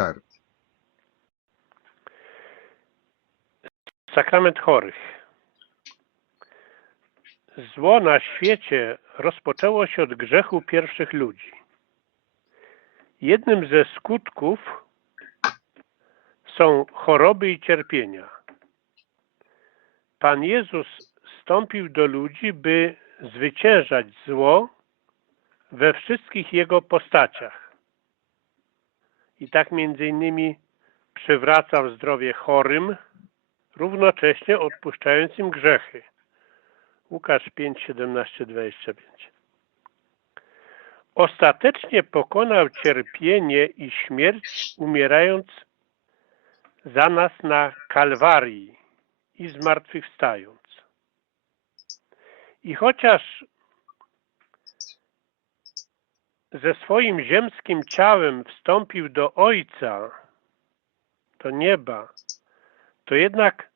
start. Sakrament chorych. Zło na świecie rozpoczęło się od grzechu pierwszych ludzi. Jednym ze skutków są choroby i cierpienia. Pan Jezus stąpił do ludzi, by zwyciężać zło we wszystkich jego postaciach. I tak między innymi przywracał zdrowie chorym, równocześnie odpuszczając im grzechy. Łukasz 5, 17, 25. Ostatecznie pokonał cierpienie i śmierć, umierając za nas na Kalwarii i zmartwychwstając. I chociaż ze swoim ziemskim ciałem wstąpił do Ojca, do nieba, to jednak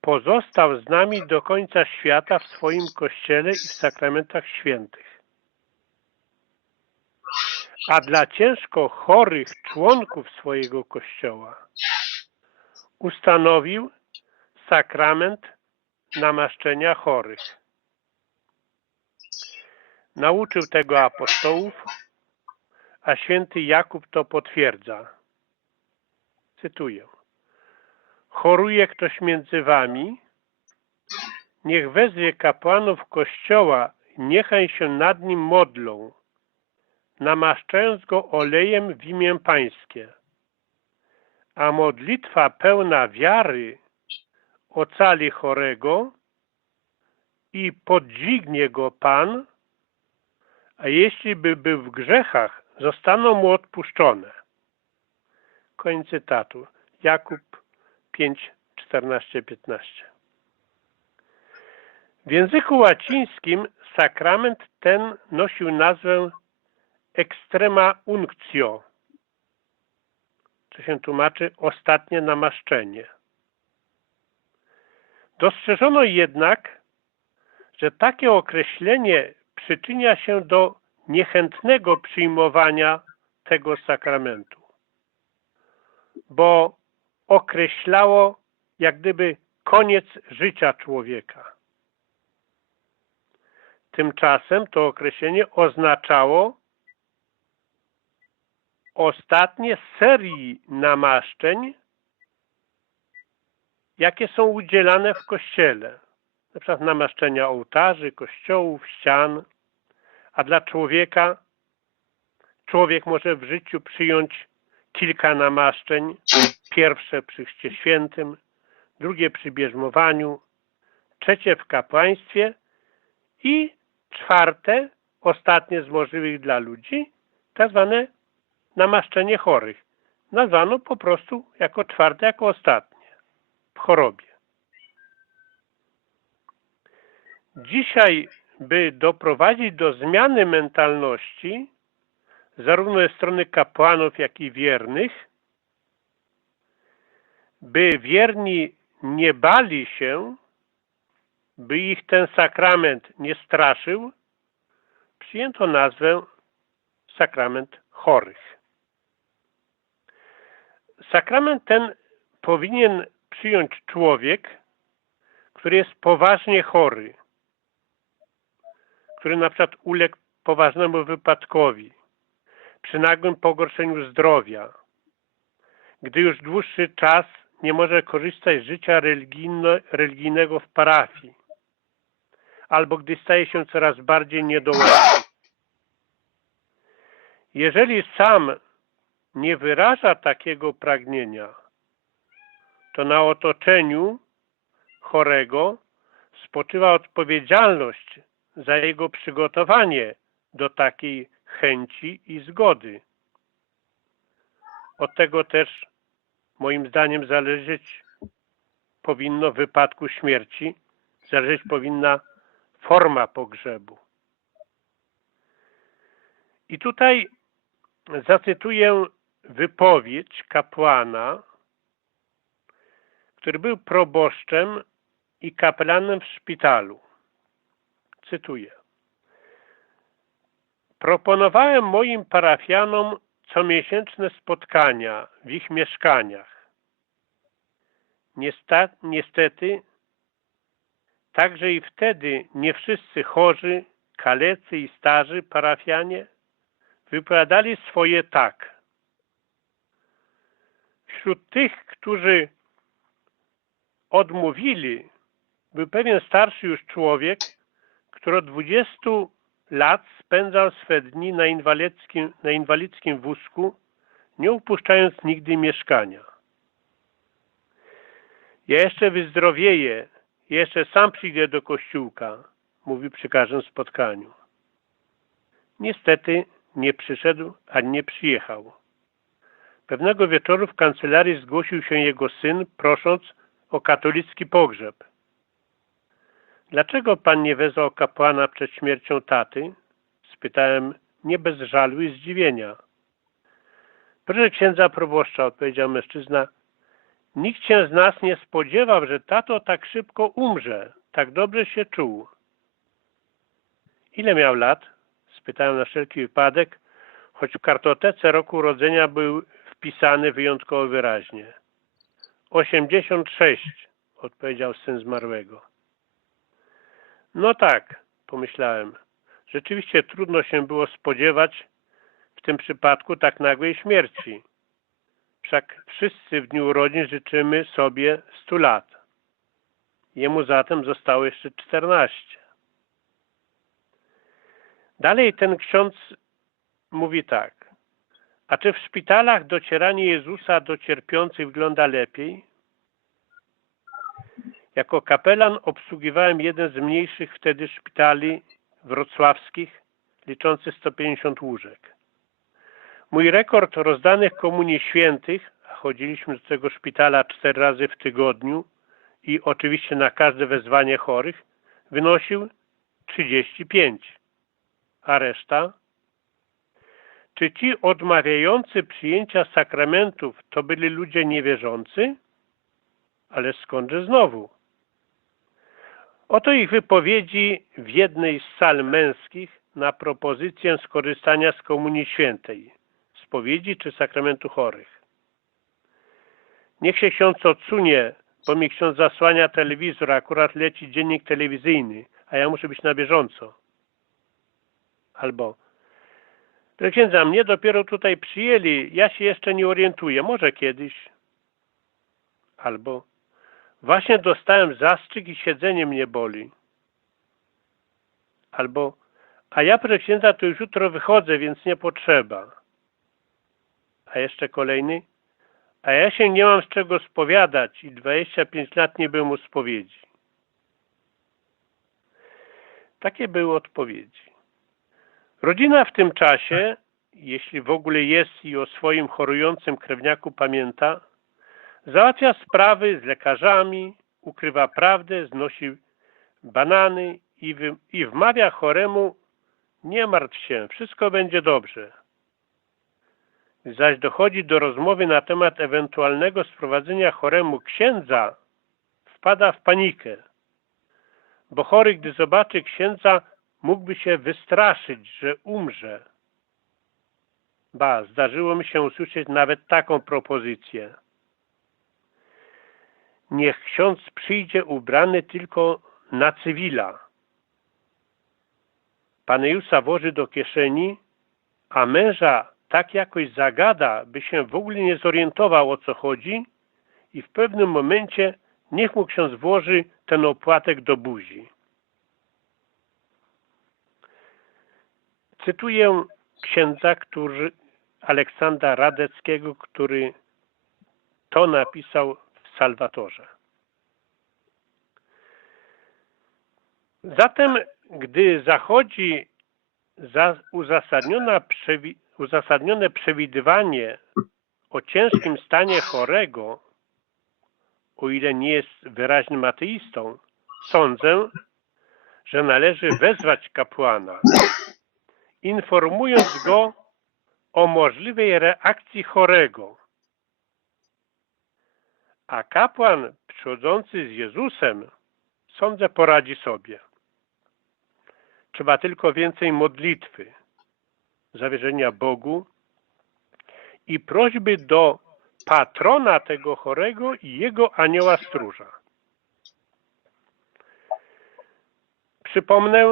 pozostał z nami do końca świata w swoim Kościele i w sakramentach świętych. A dla ciężko chorych członków swojego Kościoła ustanowił sakrament namaszczenia chorych. Nauczył tego apostołów, a święty Jakub to potwierdza. Cytuję. Choruje ktoś między wami, niech wezwie kapłanów kościoła, niechaj się nad nim modlą, namaszczając go olejem w imię Pańskie. A modlitwa pełna wiary ocali chorego i podźwignie go Pan, a jeśli by był w grzechach, zostaną mu odpuszczone. Koniec cytatu. Jakub 5, 14, 15. W języku łacińskim sakrament ten nosił nazwę extrema unctio, co się tłumaczy ostatnie namaszczenie. Dostrzeżono jednak, że takie określenie przyczynia się do niechętnego przyjmowania tego sakramentu, bo określało jak gdyby koniec życia człowieka. Tymczasem to określenie oznaczało ostatnie serii namaszczeń, jakie są udzielane w kościele. Na przykład namaszczenia ołtarzy, kościołów, ścian, a dla człowieka człowiek może w życiu przyjąć kilka namaszczeń. Pierwsze przy Chrzcie Świętym, drugie przy bierzmowaniu, trzecie w kapłaństwie i czwarte, ostatnie z możliwych dla ludzi, tak zwane namaszczenie chorych. Nazwano po prostu jako czwarte, jako ostatnie w chorobie. Dzisiaj, by doprowadzić do zmiany mentalności, zarówno ze strony kapłanów, jak i wiernych, by wierni nie bali się, by ich ten sakrament nie straszył, przyjęto nazwę sakrament chorych. Sakrament ten powinien przyjąć człowiek, który jest poważnie chory, który na przykład uległ poważnemu wypadkowi, przy nagłym pogorszeniu zdrowia, gdy już dłuższy czas nie może korzystać z życia religijnego w parafii, albo gdy staje się coraz bardziej niedołężny. Jeżeli sam nie wyraża takiego pragnienia, to na otoczeniu chorego spoczywa odpowiedzialność za jego przygotowanie do takiej chęci i zgody. Od tego też moim zdaniem zależeć powinno w wypadku śmierci, zależeć powinna forma pogrzebu. I tutaj zacytuję wypowiedź kapłana, który był proboszczem i kapelanem w szpitalu. Cytuję. Proponowałem moim parafianom comiesięczne spotkania w ich mieszkaniach. Niestety, także i wtedy nie wszyscy chorzy, kalecy i starzy parafianie wypowiadali swoje tak. Wśród tych, którzy odmówili, był pewien starszy już człowiek, który od 20 lat spędzał swe dni na inwalidzkim, na inwalidzkim wózku, nie upuszczając nigdy mieszkania. Ja jeszcze wyzdrowieję, jeszcze sam przyjdę do kościółka, mówi przy każdym spotkaniu. Niestety nie przyszedł, ani nie przyjechał. Pewnego wieczoru w kancelarii zgłosił się jego syn, prosząc o katolicki pogrzeb. Dlaczego pan nie wezwał kapłana przed śmiercią taty? Spytałem nie bez żalu i zdziwienia. Proszę księdza proboszcza, odpowiedział mężczyzna. Nikt się z nas nie spodziewał, że tato tak szybko umrze. Tak dobrze się czuł. Ile miał lat? Spytałem na wszelki wypadek, choć w kartotece roku urodzenia był wpisany wyjątkowo wyraźnie. Osiemdziesiąt sześć, odpowiedział syn zmarłego. No tak, pomyślałem. Rzeczywiście trudno się było spodziewać w tym przypadku tak nagłej śmierci. Wszak wszyscy w dniu urodzin życzymy sobie stu lat. Jemu zatem zostało jeszcze czternaście. Dalej ten ksiądz mówi tak. A czy w szpitalach docieranie Jezusa do cierpiących wygląda lepiej? Jako kapelan obsługiwałem jeden z mniejszych wtedy szpitali wrocławskich, liczący 150 łóżek. Mój rekord rozdanych komunii świętych, a chodziliśmy do tego szpitala cztery razy w tygodniu i oczywiście na każde wezwanie chorych, wynosił 35. A reszta? Czy ci odmawiający przyjęcia sakramentów to byli ludzie niewierzący? Ale skądże znowu? Oto ich wypowiedzi w jednej z sal męskich na propozycję skorzystania z Komunii Świętej, spowiedzi czy sakramentu chorych. Niech się ksiądz odsunie, bo mi ksiądz zasłania telewizor, akurat leci dziennik telewizyjny, a ja muszę być na bieżąco. Albo, proszę księdza, mnie dopiero tutaj przyjęli, ja się jeszcze nie orientuję, może kiedyś. Albo, Właśnie dostałem zastrzyk i siedzenie mnie boli. Albo, a ja proszę to już jutro wychodzę, więc nie potrzeba. A jeszcze kolejny, a ja się nie mam z czego spowiadać i 25 lat nie byłem u spowiedzi. Takie były odpowiedzi. Rodzina w tym czasie, jeśli w ogóle jest i o swoim chorującym krewniaku pamięta, Załatwia sprawy z lekarzami, ukrywa prawdę, znosi banany i, wy, i wmawia choremu nie martw się, wszystko będzie dobrze. Zaś dochodzi do rozmowy na temat ewentualnego sprowadzenia choremu księdza, wpada w panikę, bo chory, gdy zobaczy księdza, mógłby się wystraszyć, że umrze. Ba, zdarzyło mi się usłyszeć nawet taką propozycję niech ksiądz przyjdzie ubrany tylko na cywila. Panejusa włoży do kieszeni, a męża tak jakoś zagada, by się w ogóle nie zorientował o co chodzi i w pewnym momencie niech mu ksiądz włoży ten opłatek do buzi. Cytuję księdza który, Aleksandra Radeckiego, który to napisał Salwatorze. Zatem, gdy zachodzi uzasadnione przewidywanie o ciężkim stanie chorego, o ile nie jest wyraźnym ateistą, sądzę, że należy wezwać kapłana, informując go o możliwej reakcji chorego a kapłan przychodzący z Jezusem, sądzę, poradzi sobie. Trzeba tylko więcej modlitwy, zawierzenia Bogu i prośby do patrona tego chorego i jego anioła stróża. Przypomnę,